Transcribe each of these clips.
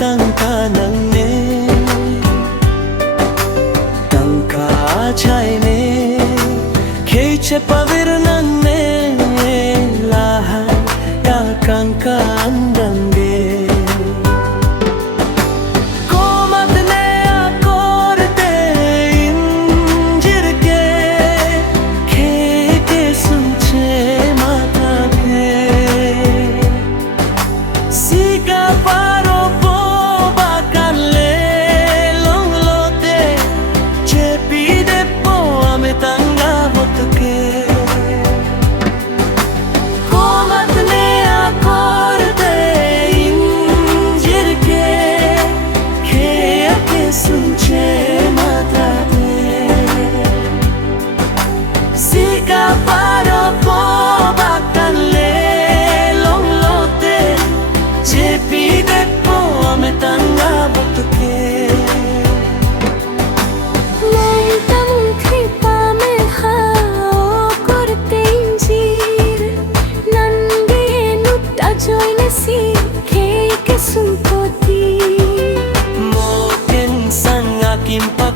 tangka nang ne tangka chai ne keiche pavir nang ne lahai ya kanka andange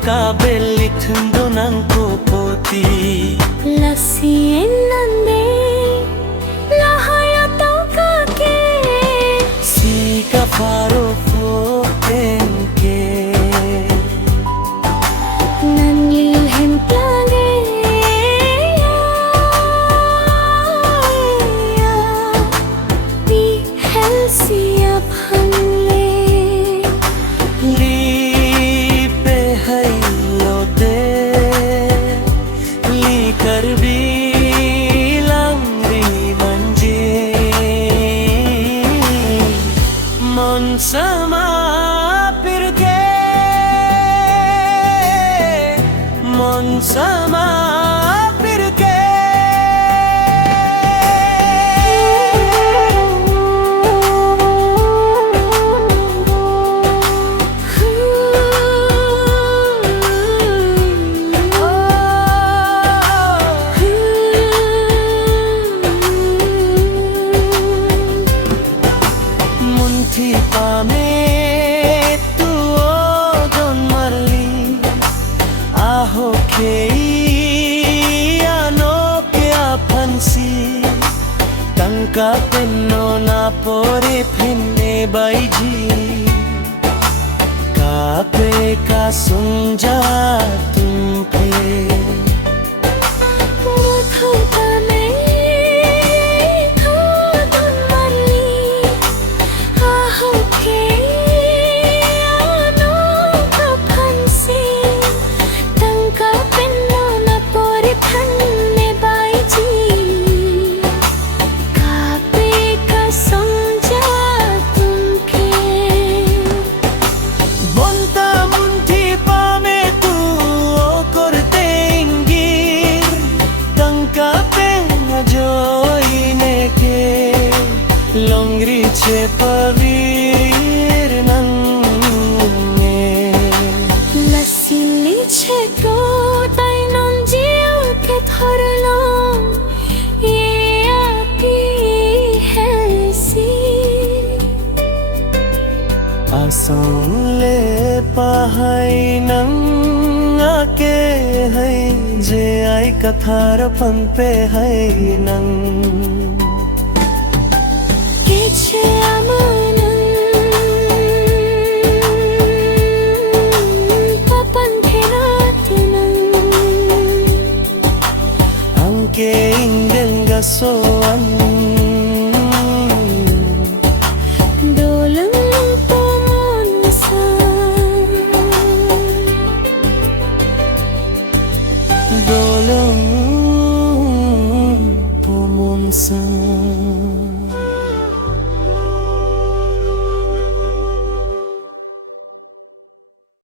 Kabel itundo ng kupoti Lasien nande lahaya tau kake Sika paro tenke Nanlilhem plage Di helsia phanle sama pirke mon sama pirke munti pame tuo don marli aho kei ano ke apansi tangka penno na pore pinne baiji kape ka sunja tumpe Longri che pavir nange Lasili che ko tai non jiu ke thorlo ye api helsi asong le pahai nang ake hai je ai kathar pampe hai nang Angke ingden gasoan Dolong pumunsan Dolong pumunsan